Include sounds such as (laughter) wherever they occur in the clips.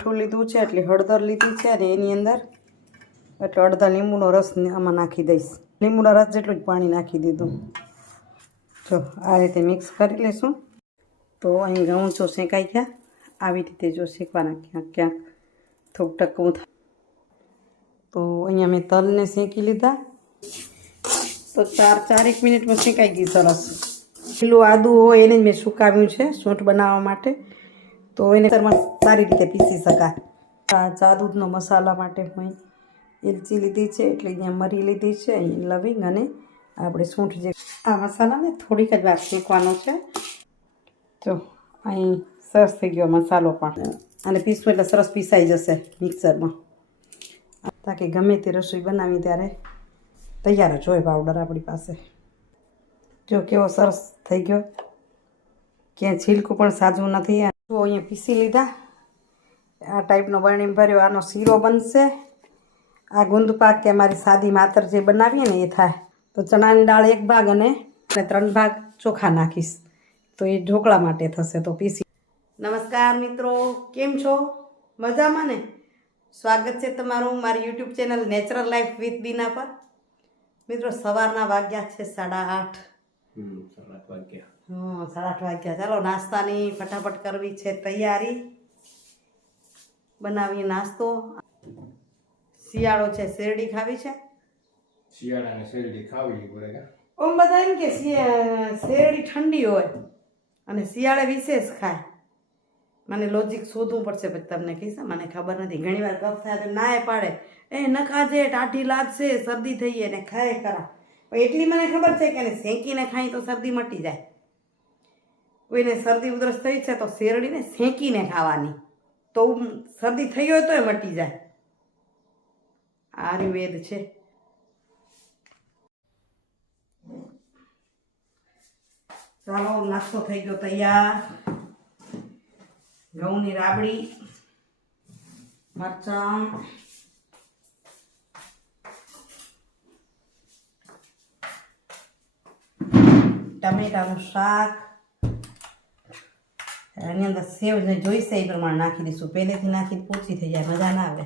મીઠું લીધું છે, એટલે હળદર લીધી છે અને એની અંદર એટલે અડધા લીંબુનો રસ આમાં નાખી દઈશ. લીંબુના રસ જેટલું જ પાણી નાખી દીધું. જો, આ રીતે મિક્સ કરી લઈશું તો અહીં ઘઉં જો શેકાઈ ગયા, આવી રીતે જો શેકવાના ક્યાંક ક્યાંક થોડુંક ટકવું થાય. તો અહીંયા મેં તલને શેકી લીધા. તો ચાર ચારેક મિનિટમાં શેકાઈ ગઈ સરસ. પેલું આદું હોય એને જ મેં સુકાવ્યું છે સૂંઠ બનાવવા માટે. તો એને સારી રીતે પીસી શકાય. આ દૂધનો મસાલા માટે હું એલચી લીધી છે, એટલે અહીંયા મરી લીધી છે, અહીં લવિંગ અને આપણે સૂંઠ જે આ મસાલાને થોડીક જ વાર શેકવાનો છે. જો, અહીં સરસ થઈ ગયો મસાલો પણ. અને પીસવું એટલે સરસ પીસાઈ જશે મિક્સરમાં. તાકે ગમે તે રસોઈ બનાવી ત્યારે તૈયાર જ હોય પાવડર આપણી પાસે. જો કેવો સરસ થઈ ગયો. ક્યાંય છીલકું પણ સાજું નથી જો અહીંયા પીસી લીધા. આ ટાઈપનો બરણી ભર્યો, આનો શીરો બનશે. આ ગુંદ પાક કે અમારી સાદી માતર જે બનાવીએ ને એ થાય. તો ચણાની દાળ એક ભાગ અને ત્રણ ભાગ ચોખા નાખીશ. તો એ ઢોકળા માટે થશે. તો પીસી. નમસ્કાર મિત્રો, કેમ છો? મજામાં ને? સ્વાગત છે તમારું મારી YouTube channel natural life with Deena પર. મિત્રો, સવારના વાગ્યા છે સાડા આઠ વાગ્યા. હં સાડા આઠ વાગ્યા. ચાલો નાસ્તાની ફટાફટ કરવી છે તૈયારી. બનાવીએ નાસ્તો. શિયાળો છે શેરડી ખાવી છે? શિયાળાને શેરડી ખાવી પડે ઓમ બધા એમ કે શેરડી ઠંડી હોય અને શિયાળે વિશેષ ખાય. મને લોજિક શોધવું પડશે પછી તમને કહીશ મને ખબર નથી. ઘણી વાર કફ થાય તો ના એ પાડે. એ ન ખાજે ટાઢી લાગશે શરદી થઈ જાય ને ખાય ખરા. પણ એટલી મને ખબર છે કે શેકીને ખાઈ તો શરદી મટી જાય. કોઈને શરદી ઉધરસ થઈ છે તો શેરડીને શેકીને ખાવાની. તો શરદી થઈ હોય તો એ મટી જાય. આયુર્વેદ છે. ચાલો, નાસ્તો થઈ ગયો તૈયાર. ઘઉંની રાબડી, મરચાં. ટમેટાનું શાક. એની અંદર સેવ જોઈશે એ પ્રમાણે નાખી દઈશું. પહેલેથી નાખી પોચી થઈ જાય મજા ના આવે.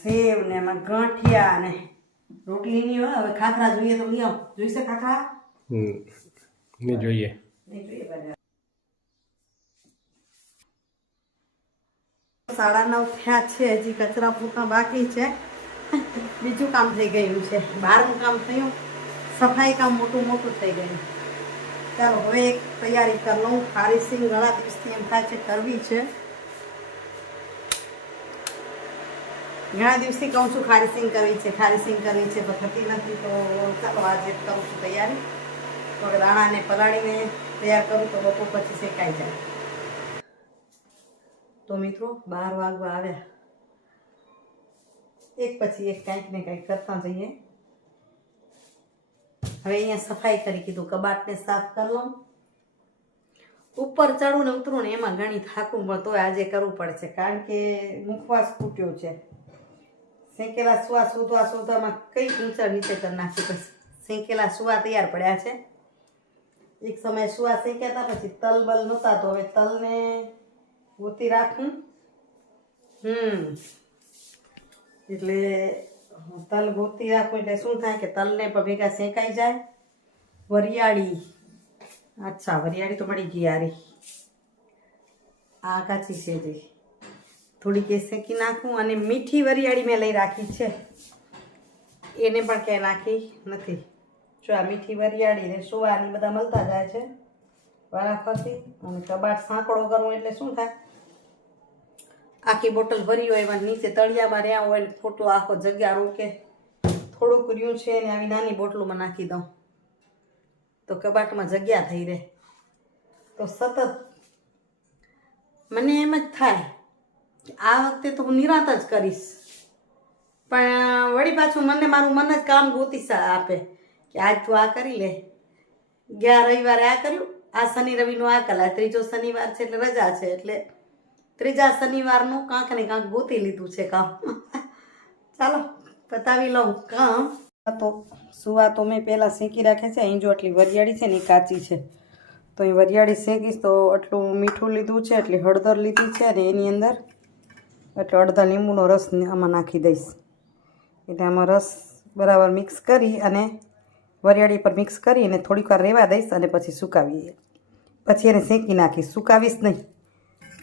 સેવ ને એમાં ગાંઠિયા ને રોટલીની હોય હવે ખાખરા જોઈએ તો લઈ આવો જોઈશે ખાખરા? નહીં જોઈએ. સાડા નવ થયા છે હજી કચરા પોતા બાકી છે. બીજું કામ થઈ ગયું છે. બહારનું કામ થયું. સફાઈ કામ મોટું મોટું થઈ ગયું. ચાલો, હવે એક તૈયારી કરી લઉં. ખારી ઘણા દિવસથી એમ થાય છે, કરવી છે. ઘણા દિવસથી કહું છું ખારીસિંગ કરવી છે, ખારી સિંગ કરવી છે, પણ થતી નથી. તો ચાલો, આજે કરું છું તૈયારી. તો દાણાને પલાળીને તૈયાર કરું તો બપોર પછી શેકાઈ જાય. તો મિત્રો, બાર વાગવા આવ્યા. એક પછી એક કાંઈક ને કાંઈક કરતા જઈએ. હવે અહીંયા સફાઈ કરી કીધું, કબાટને સાફ કરી લઉં. ઉપર ચડું ને ઉતરું ને એમાં ઘણી થાકું, પણ તોય આજે કરવું પડશે, કારણ કે મુખવાસ ફૂટ્યો છે. શેકેલા સુવા શોધવા શોધવામાં કઈ ઊંચા નીચે કરી નાખી પછી શેકેલા સુવા તૈયાર પડ્યા છે. એક સમયે સુવા શેક્યા હતા પછી તલ બલ નહોતા, તો હવે તલને ગોતી રાખું. હમ. એટલે તલ ગોતી રાખું એટલે શું થાય કે તલને ભેગા શેકાઈ જાય. વરિયાળી, અચ્છા, વરિયાળી તો મળી ગઈ યારી આ કાચી છે જે. થોડીક એ શેકી નાખું અને મીઠી વરિયાળી મેં લઈ રાખી છે. એને પણ ક્યાંય નાખી નથી. જો આ મીઠી વરિયાળી ને સુવાની બધા મળતા જાય છે. વારાફરતી અને કબાટ સાંકડો કરવું એટલે શું થાય? આખી બોટલ ભરી હોય, એમાં નીચે તળિયામાં રહ્યા હોય ખોટો આખો જગ્યા રોકે. થોડુંક રહ્યું છે ને આવી નાની બોટલોમાં નાખી દઉં. તો કબાટમાં જગ્યા થઈ રહે. તો સતત મને એમ જ થાય આ વખતે તો હું નિરાત જ કરીશ. પણ વળી પાછું મને મારું મન જ કામ ગોતી આપે કે આજ તું આ કરી લે. ગયા રવિવારે આ કર્યું, આ શનિ રવિનું આ કલા, ત્રીજો શનિવાર છે એટલે રજા છે એટલે ત્રીજા શનિવારનું કાંક ને કાંક ગોતી લીધું છે કામ. ચાલો બતાવી લઉં કામ. તો સુવા તો મેં પહેલાં શેકી રાખે છે, અહીં જો આટલી વરિયાળી છે ને એ કાચી છે. તો અહીં વરિયાળી શેકીશ તો આટલું મીઠું લીધું છે એટલી હળદર લીધી છે અને એની અંદર એટલે અડધા લીંબુનો રસ આમાં નાખી દઈશ. એટલે આમાં રસ બરાબર મિક્સ કરી અને વરિયાળી પર મિક્સ કરી અને થોડીક વાર રહેવા દઈશ અને પછી સુકાવીએ. પછી એને શેકી નાખીશ. સુકાવીશ નહીં.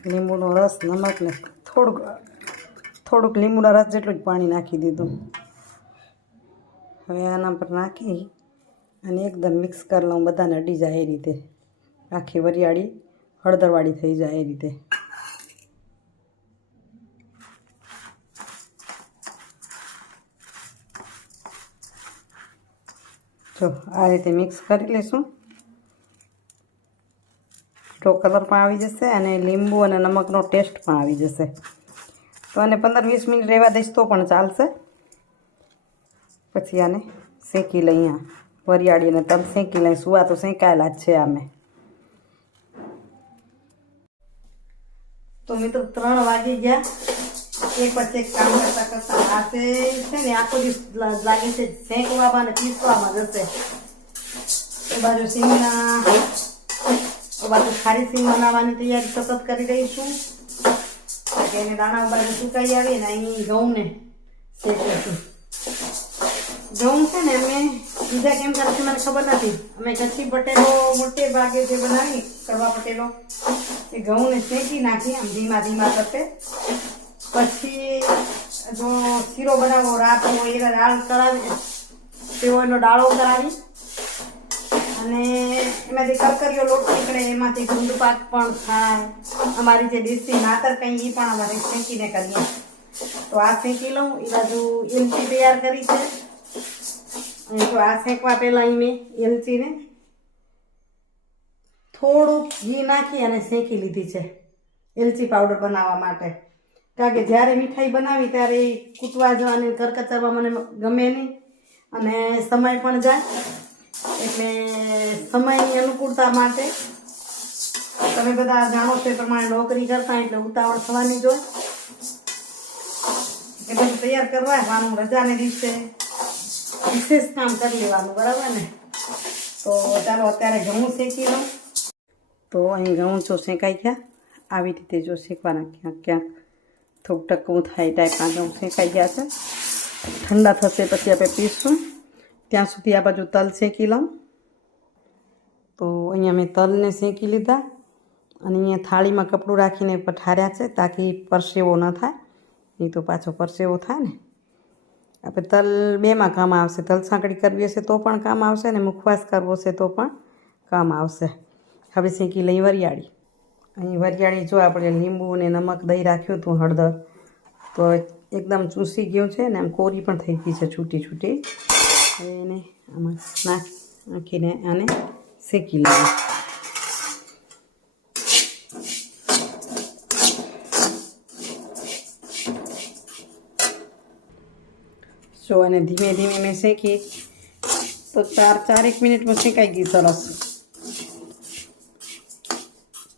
લીંબુનો રસ નમક ને થોડુંક થોડુંક લીંબુના રસ જેટલું જ પાણી નાખી દીધું. હવે આના પર નાખી અને એકદમ મિક્સ કરી લઉં બધાને અડી જાય એ રીતે. આખી વરિયાળી હળદરવાળી થઈ જાય એ રીતે. જો, આ રીતે મિક્સ કરી લઈશું. મીઠો કલર પણ આવી જશે અને લીંબુ અને નમકનો ટેસ્ટ પણ આવી જશે. તો આને પંદર વીસ મિનિટ રહેવા દઈશ તો પણ ચાલશે. પછી આને શેકી લઈએ વરિયાળીને તલ શેકી લઈ સુવા તો શેકાયેલા જ છે આમે. તો મિત્રો ત્રણ વાગી ગયા. એક પછી એક કામ કરતા કરતા હાથે છે ને આખો દિવસ લાગે છે શેકવામાં અને પીસવામાં જશે એ બાજુ સિંગના બાજુ ખારી સિંગ બનાવવાની તૈયારી સતત કરી રહી કે એને દાણા બાજુ સુકાઈ આવે ને અહીં ઘઉંને શેકીશું ઘઉં છે ને અમે બીજા કેમ કરે છે મને ખબર નથી. અમે કચ્છી પટેલો મોટે ભાગે જે બનાવી, કરવા પટેલો, એ ઘઉંને શેકી નાખી, આમ ધીમા ધીમા કરતે. પછી જો શીરો બનાવો, રાત હોય એને દાળ કરાવી તેઓ એનો દાળો કરાવી અને એમાંથી કરકરીઓ લોટ નીકળે, એમાંથી ગુંદ પાક પણ થાય. અમારી જે દેશી નાતર કંઈ એ પણ અમારે શેકીને કરીએ. તો આ શેકી લઉં એ બાજુ એલચી તૈયાર કરી છે. તો આ શેકવા પહેલાં અહીં મેં એલચીને થોડુંક ઘી નાખી અને શેકી લીધી છે, એલચી પાવડર બનાવવા માટે. કારણ કે જ્યારે મીઠાઈ બનાવી ત્યારે કૂટવા જવાની કરકચરવા મને ગમે નહીં. અને સમય પણ જાય. એટલે સમયની અનુકૂળતા માટે તમે બધા જાણો છો એ પ્રમાણે નોકરી કરતા એટલે ઉતાવળ થવાની જો હોય. એ બધું તૈયાર કરવા આવવાનું રજાને દિવસે વિશેષ કામ કરી લેવાનું, બરાબર ને? તો ચાલો અત્યારે ઘઉં શેકી લઉં. તો અહીં ઘઉં જો શેકાઈ ગયા. આવી રીતે જો શેકવાના ક્યાંક ક્યાંક થોડું ટકવું થાય ટાઈપના ઘઉં શેકાઈ ગયા છે. ઠંડા થશે પછી આપણે પીસશું ત્યાં સુધી આ બાજુ તલ શેકી લઉં. તો અહીંયા મેં તલને શેકી લીધા અને અહીંયા થાળીમાં કપડું રાખીને પઠાર્યા છે તાકી પરસેવો ન થાય. નહીં તો પાછો પરસેવો થાય ને. આપણે તલ બેમાં કામ આવશે. તલ સાંકળી કરવી હશે તો પણ કામ આવશે ને મુખવાસ કરવો છે તો પણ કામ આવશે. હવે શેકી લઈ વરિયાળી. અહીં વરિયાળી જો આપણે લીંબુ અને નમક દહીં રાખ્યું હતું હળદર, તો એકદમ ચૂસી ગયું છે ને આમ કોરી પણ થઈ ગઈ છે છૂટી છૂટી. એને આમાં નાખ નાખીને આને શેકી લઈએ જો અને ધીમે ધીમે મેં શેકી તો ચાર ચારેક મિનિટમાં શેકાઈ ગઈ સરસ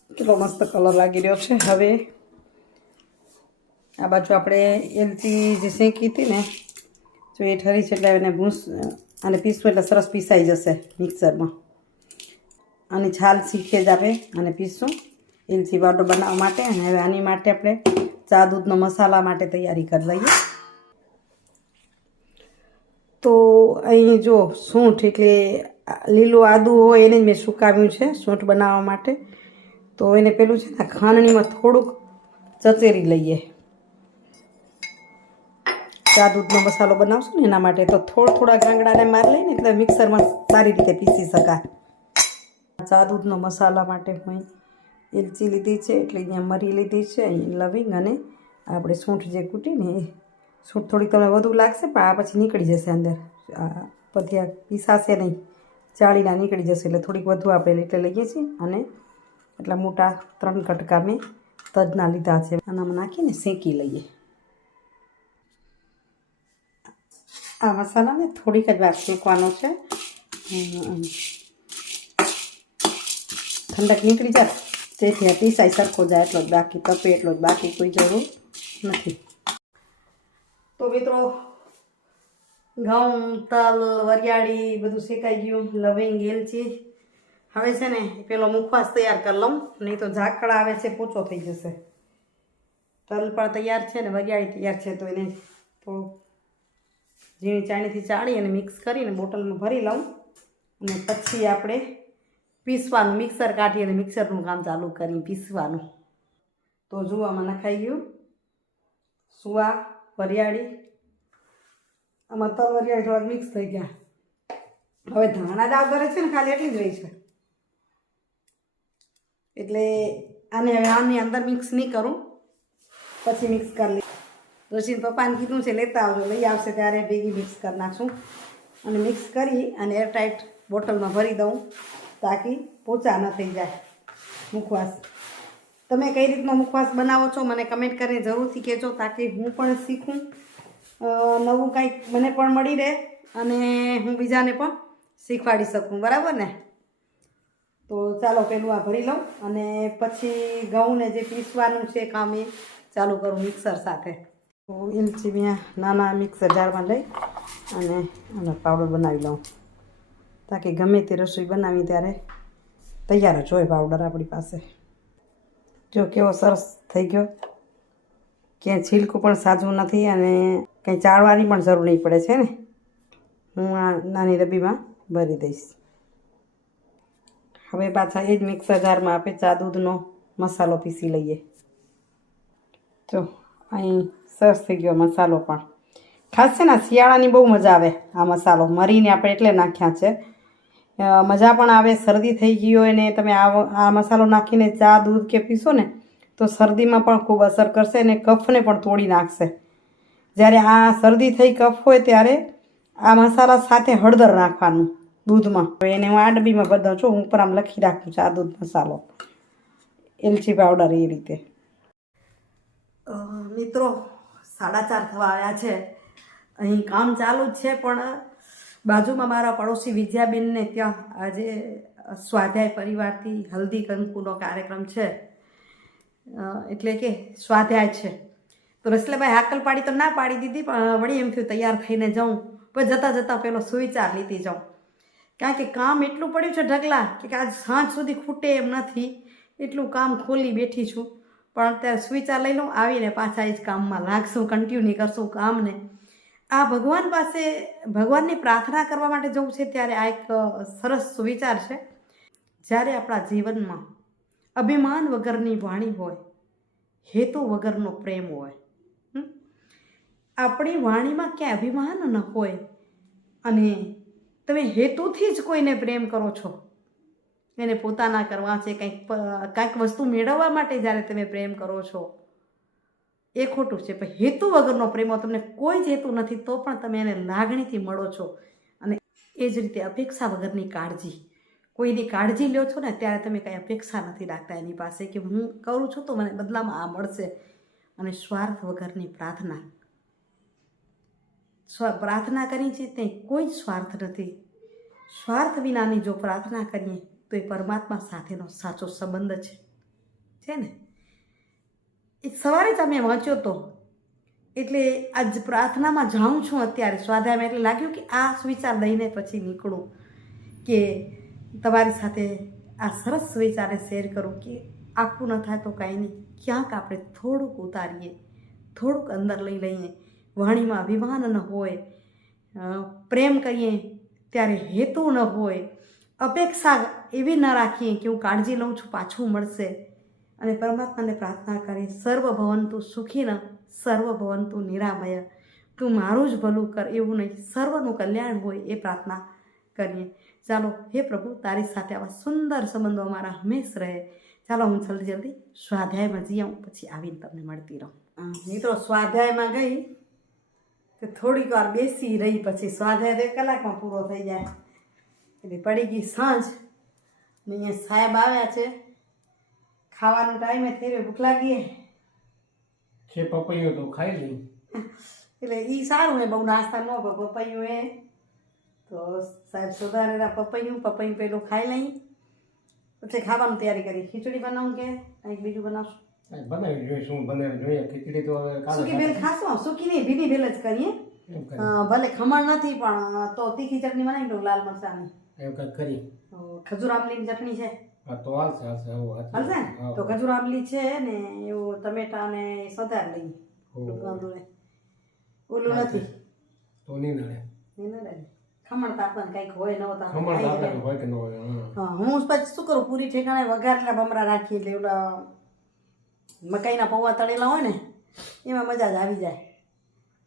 કેટલો મસ્ત કલર લાગી રહ્યો છે હવે આ બાજુ આપણે એલચી જે શેકી હતી ને જો એ ઠરી છે એટલે એને ભૂંસ, અને પીસવું એટલે સરસ પીસાઈ જશે મિક્સરમાં. આની છાલ શીખે જ આપણે અને પીસું. એલચી પાવડર બનાવવા માટે અને હવે આની માટે આપણે ચા દૂધનો મસાલા માટે તૈયારી કરી લઈએ. તો અહીં જો સૂંઠ એટલે લીલું આદું હોય એને જ મેં સુકાવ્યું છે સૂંઠ બનાવવા માટે. તો એને પેલું છે ને ખાંડણીમાં થોડુંક ચચેરી લઈએ. ચા દૂધનો મસાલો બનાવશું ને એના માટે તો થોડા થોડા ગાંગડાને મારી લઈને એટલે મિક્સરમાં સારી રીતે પીસી શકાય. ચા દૂધનો મસાલા માટે હું એલચી લીધી છે એટલે અહીંયા મરી લીધી છે, અહીં લવિંગ અને આપણે સૂંઠ જે કૂટીને એ સૂંઠ થોડી તમને વધુ લાગશે પણ આ પછી નીકળી જશે અંદર. પછી આ પીસાશે નહીં. ચાળીના નીકળી જશે એટલે થોડીક વધુ આપણે એટલે લઈએ છીએ અને એટલા મોટા ત્રણ કટકા મેં તજના લીધા છે. આનામાં નાખીને શેકી લઈએ. આ મસાલાને થોડીક જ વાર શેકવાનો છે. ઠંડક નીકળી જાય જેથી આ પીસાઈ સરખો જાય, એટલો જ બાકી તપે, એટલો જ બાકી કોઈ જરૂર નથી. તો મિત્રો, ઘઉં, તલ, વરિયાળી બધું શેકાઈ ગયું, લવિંગ, એલચી. હવે છે ને, પેલો મુખવાસ તૈયાર કરી લઉં, નહીં તો ઝાકળ આવે છે, પોચો થઈ જશે. તલ પણ તૈયાર છે ને, વરિયાળી તૈયાર છે, તો એને થોડું ઝીણી ચાણીથી ચાળી અને મિક્સ કરીને બોટલમાં ભરી લઉં. અને પછી આપણે પીસવાનું મિક્સર કાઢી અને મિક્સરનું કામ ચાલુ કરી પીસવાનું. તો જુવામાં નખાઈ ગયું. સુવા, વરિયાળી. આમાં તલ વરિયાળી થોડાક મિક્સ થઈ ગયા. હવે ધાણા દાળ કરે છે ને, ખાલી એટલી જ રહી છે. એટલે આને હવે આની અંદર મિક્સ નહીં કરું. પછી મિક્સ કરી લઈ રસીન પપ્પાને કીધું છે, લેતા આવજો, લઈ આવશે ત્યારે ભેગી મિક્સ કરી નાખશું. અને મિક્સ કરી અને એરટાઈટ બોટલમાં ભરી દઉં, તાકી પોચા ન થઈ જાય મુખવાસ. તમે કઈ રીતનો મુખવાસ બનાવો છો, મને કમેન્ટ કરીને જરૂરથી કહેજો, તાકી હું પણ શીખું. નવું કંઈક મને પણ મળી રહે અને હું બીજાને પણ શીખવાડી શકું, બરાબર ને? તો ચાલો પેલું આ ભરી લઉં અને પછી ઘઉંને જે પીસવાનું છે કામ એ ચાલુ કરું મિક્સર સાથે. તો એલચી મેં નાના મિક્સર જારમાં લઈ અને આનો પાવડર બનાવી લઉં. તાકી ગમે તે રસોઈ બનાવી ત્યારે તૈયાર જ હોય પાવડર આપણી પાસે. જો કેવો સરસ થઈ ગયો. ક્યાંય છીલકું પણ સાજવું નથી અને કંઈ ચાળવાની પણ જરૂર નહીં પડે છે ને. હું આ નાની ડબ્બીમાં ભરી દઈશ. હવે પાછા એ જ મિક્સર જારમાં આપણે ચા દૂધનો મસાલો પીસી લઈએ. જો, અહીં સરસ થઈ ગયો મસાલો પણ. ખાસ છે ને શિયાળાની બહુ મજા આવે આ મસાલો. મરીને આપણે એટલે નાખ્યા છે. મજા પણ આવે, શરદી થઈ ગઈ હોય ને, તમે આ મસાલો નાખીને ચા, દૂધ કે પીશો ને, તો શરદીમાં પણ ખૂબ અસર કરશે અને કફને પણ તોડી નાખશે. જ્યારે આ શરદી થઈ કફ હોય ત્યારે આ મસાલા સાથે હળદર નાખવાનું દૂધમાં. એને હું આ ડબ્બીમાં બધા છું, હું ઉપર આમ લખી રાખું છું આ દૂધ મસાલો. એલચી પાવડર એ રીતે. મિત્રો સાડા ચાર થવા આવ્યા છે. અહીં કામ ચાલુ જ છે, પણ બાજુમાં મારા પડોશી વિદ્યાબેનને ત્યાં આજે સ્વાધ્યાય પરિવારથી હલ્દી કંકુનો કાર્યક્રમ છે. એટલે કે સ્વાધ્યાય છે. તો રસલેભાઈ હાકલ પાડી તો ના પાડી દીધી, પણ વળી એમ થયું તૈયાર થઈને જાઉં. પણ જતાં જતાં પેલો સુવિચાર લીધી જાઉં. કારણ કે કામ એટલું પડ્યું છે ઢગલા કે આજ સાંજ સુધી ખૂટે એમ નથી. એટલું કામ ખોલી બેઠી છું. પણ અત્યારે સુવિચાર લઈ લઉં આવીને પાછા એ જ કામમાં લાગશું કન્ટિન્યુ કરશું કામને આ ભગવાન પાસે, ભગવાનની પ્રાર્થના કરવા માટે જવું છે ત્યારે આ એક સરસ સુવિચાર છે જ્યારે આપણા જીવનમાં અભિમાન વગરની વાણી હોય, હેતુ વગરનો પ્રેમ હોય? આપણી વાણીમાં ક્યાંય અભિમાન ન હોય અને તમે હેતુથી જ કોઈને પ્રેમ કરો છો એને પોતાના કરવા છે, કંઈક કાંઈક વસ્તુ મેળવવા માટે જ્યારે તમે પ્રેમ કરો છો. એ ખોટું છે, પણ હેતુ વગરનો પ્રેમ તમને કોઈ જ હેતુ નથી, તો પણ તમે એને લાગણીથી મળો છો. અને એ જ રીતે અપેક્ષા વગરની કાળજી. કોઈની કાળજી લ્યો છો ને, ત્યારે તમે કંઈ અપેક્ષા નથી રાખતા એની પાસે કે હું કરું છું તો મને બદલામાં આ મળશે. અને સ્વાર્થ વગરની પ્રાર્થના. સ્વ, પ્રાર્થના કરી છે તે કોઈ જ સ્વાર્થ નથી. સ્વાર્થ વિનાની જો પ્રાર્થના કરીએ તો એ પરમાત્મા સાથેનો સાચો સંબંધ છે. છે ને? એ સવારે જ અમે વાંચ્યો તો, એટલે આજ પ્રાર્થનામાં જાઉં છું અત્યારે, સ્વાધ્યાયમાં એટલે લાગ્યું કે આ સુવિચાર લઈને પછી નીકળું, કે તમારી સાથે આ સરસ વિચારે શેર કરું, કે આખું ન થાય તો કાંઈ નહીં. ક્યાંક આપણે થોડુંક ઉતારીએ, થોડુંક અંદર લઈ લઈએ, વાણીમાં અભિમાન ન હોય પ્રેમ કરીએ, ત્યારે હેતુ ન હોય, અપેક્ષા એવી ન રાખીએ કે હું કાળજી લઉં છું, પાછું મળશે. અને પરમાત્માને પ્રાર્થના કરી સર્વ ભવંતુ સુખી ન સર્વ ભવંતુ નિરામય. તું મારું જ ભલું કર, એવું નહીં. સર્વનું કલ્યાણ હોય એ પ્રાર્થના કરીએ. ચાલો, હે પ્રભુ, તારી સાથે આવા સુંદર સંબંધો અમારા હંમેશ રહે. ચાલો, હું જલ્દી જલ્દી સ્વાધ્યાયમાં જઈ આવું, પછી આવીને તમને મળતી રહું. મિત્રો, સ્વાધ્યાયમાં ગઈ તો થોડીક વાર બેસી રહી, પછી સ્વાધ્યાય બે કલાકમાં પૂરો થઈ જાય. એટલે પડી ગઈ સાંજ. ને અહીંયા સાહેબ આવ્યા છે. ખાવાનો ટાઈમે થઈ રહ્યો ભૂખ લાગી છે પપૈયું તો ખાઈ લઈ એટલે એ સારું હે બહુ નાસ્તા ન પપૈયું હે. તો સાહેબ સુધારેલા પપૈયું પપૈયું પેલું ખાઈ લઈ. પછી ખાવાનું તૈયારી કરી. ખીચડી બનાવું કે? કંઈક બીજું બનાવશું? કાંઈ બનાવી જોઈએ શું બનાવી જોઈએ? ખીચડી તો હવે કાલે ભેલ ખાશું? સુકી નહીં ભીની ભેલ જ કરીએ. ભલે ખમણ નથી પણ તો તીખી ચટણી બનાવી દઉં લાલ મરચાની. એમ કંઈક કરી ખજૂર આમલીની ચટણી છે? તો હાલશે હાલશે આવું હાલશે? ને? તો ખજૂર આંબલી છે ને એવું ટમેટા ને સધાર લઈ ઓલું નથી? તો નહીં નડે એ નડે. ખમણ તો આપણને કંઈક હોય ન હોતા ખમણ તો હોય કે ન હોય હા. હા હું પછી શું કરું? પૂરી ઠેકાણે વઘારેલા બમરા રાખી એટલે ઓલા મકાઈના પૌવા તળેલા હોય ને એમાં મજા જ આવી જાય.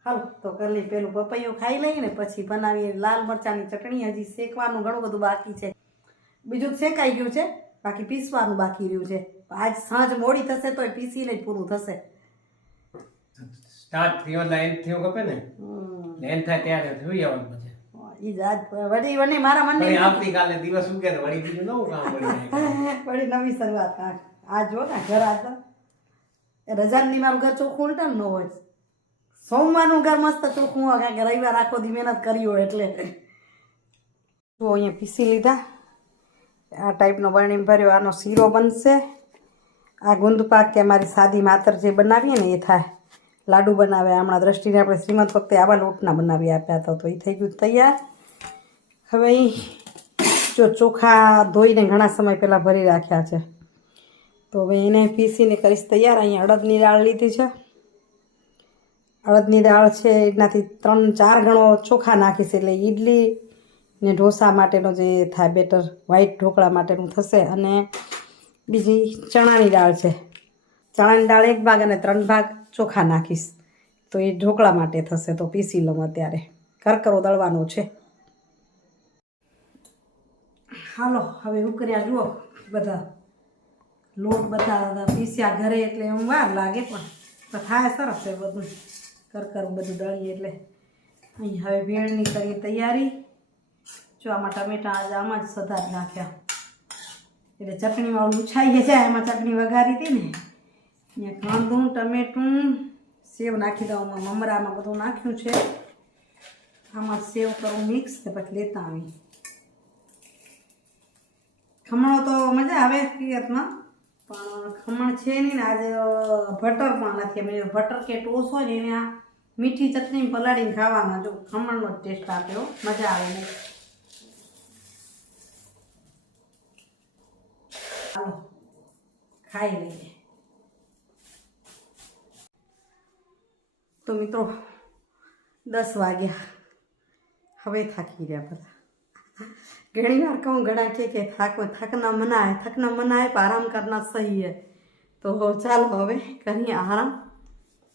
હાલ તો કરી પેલું પપૈયું ખાઈ લઈએ ને પછી બનાવીએ લાલ મરચાંની ચટણી. હજી શેકવાનું ઘણું બધું બાકી છે. બીજું શેકાઈ ગયું છે? બાકી પીસવાનું બાકી રહ્યું છે. આજ સાંજ મોડી થશે તો પીસી લઈ પૂરું થશે. સ્ટાર્ટ થયો લાઈન થયો ખપે ને? હમ. થાય ત્યારે જોઈ આવવાનું પછી. ઈ આજ વળી વળી મારા મને વળી આવતીકાલે દિવસ ઉગે તો વળી બીજું નવું કામ પડી (laughs) વળી નવી શરૂઆત આ જો ને ઘર આ તો. રજાની મારું ઘર ચોખ્ખું ઉલટા ન હોય. સોમવારનું ઘર મસ્ત ચોખ્ખું હોય કારણ કે રવિવાર આખો દી મહેનત કરી હોય એટલે. તો અહીંયા પીસી લીધા. આ ટાઈપનો બરણી ભર્યો, આનો શીરો બનશે. આ ગુંદ પાક કે અમારી સાદી માતર જે બનાવીએ ને એ થાય. લાડુ બનાવે હમણાં દ્રષ્ટિને આપણે શ્રીમંત વખતે આવા લોટના બનાવી આપ્યા હતા, તો એ થઈ ગયું તૈયાર. હવે જો ચોખા ધોઈને ઘણા સમય પહેલાં ભરી રાખ્યા છે. તો હવે એને પીસીને કરીશ તૈયાર. અહીંયા અડદની દાળ લીધી છે. અડદની દાળ છે, એનાથી ત્રણ ચાર ગણો ચોખા નાખીશ, એટલે ઈડલી ને ઢોસા માટેનો જે થાય બેટર વ્હાઈટ ઢોકળા માટેનું થશે અને બીજી ચણાની દાળ છે. ચણાની દાળ એક ભાગ અને ત્રણ ભાગ ચોખા નાખીશ. તો એ ઢોકળા માટે થશે, તો પીસી લઉં અત્યારે. કરકરો દળવાનો છે. હાલો, હવે ઉકર્યા જુઓ બધા. લોટ બધા પીસ્યા ઘરે એટલે એમ વાર લાગે પણ થાય સરસ છે બધું. કરકરું બધું દળીએ એટલે. અહીં હવે ભેળની કરીએ તૈયારી. જો આમાં ટમેટા આજે આમાં જ સધારી નાખ્યા. એટલે ચટણીમાં ઉછાઈ જાય, એમાં ચટણી વઘારી હતી ને. અહીંયા કાંદું ટમેટું, સેવ નાખી દઉં. મમરામાં બધું નાખ્યું છે. આમાં સેવ કરું મિક્સ ને પછી લેતા આવી. ખમણો તો મજા આવે પિયતમાં પણ ખમણ છે નહીં ને, આજે બટર પણ નથી. અમે બટર કે ટોસ હોય ને, એને આ મીઠી ચટણી પલાળીને ખાવાના. જો ખમણનો જ ટેસ્ટ આપ્યો મજા આવે ને ચાલો ખાઈ લઈએ. તો મિત્રો, દસ વાગ્યા. હવે થાકી ગયા બધા. ઘણી વાર કહું ઘણા કે કે થાક, થાકના મનાય થાકના મનાય, પણ આરામ કરના સહી હે તો ચાલો હવે કરીએ આરામ.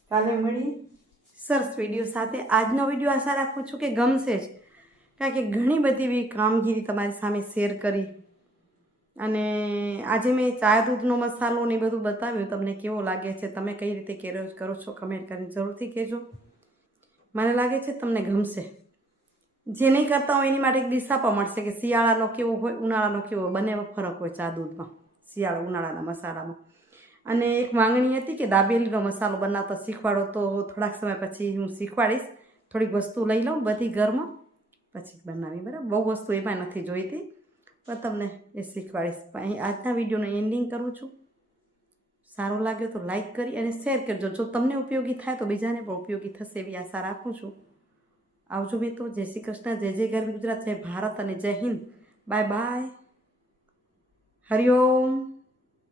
કાલે મળીએ સરસ વીડિયો સાથે. આજનો વીડિયો આશા રાખું છું કે ગમશે જ. કારણ કે ઘણી બધી એવી કામગીરી તમારી સામે શેર કરી. અને આજે મેં ચા દૂધનો મસાલો ને બધું બતાવ્યું. તમને કેવો લાગે છે? તમે કઈ રીતે કેરો કરો છો? કમેન્ટ કરીને જરૂરથી કહેજો. મને લાગે છે તમને ગમશે. જે નહીં કરતા હોય એની માટે એક દિશા પણ મળશે કે શિયાળાનો કેવો હોય, ઉનાળાનો કેવો હોય. બંને ફરક હોય ચા દૂધમાં, શિયાળો, ઉનાળાના મસાલામાં. અને એક માંગણી હતી કે દાબેલીનો મસાલો બનાવતા શીખવાડો, તો થોડાક સમય પછી હું શીખવાડીશ. થોડીક વસ્તુ લઈ લઉં બધી ઘરમાં. પછી બનાવી બરાબર? બહુ વસ્તુ એમાં નથી જોઈતી. પણ તમને એ શીખવાડીશ. આજના વિડીયોનું એન્ડિંગ કરું છું. સારું લાગ્યો તો લાઈક કરી અને શેર કરજો. જો તમને ઉપયોગી થાય તો બીજાને પણ ઉપયોગી થશે એવી આશા રાખું છું. આવજો મિત્રો. જય શ્રી કૃષ્ણ. જય જય ગરવી ગુજરાત. જય ભારત અને જય હિન્દ. Bye bye Hariom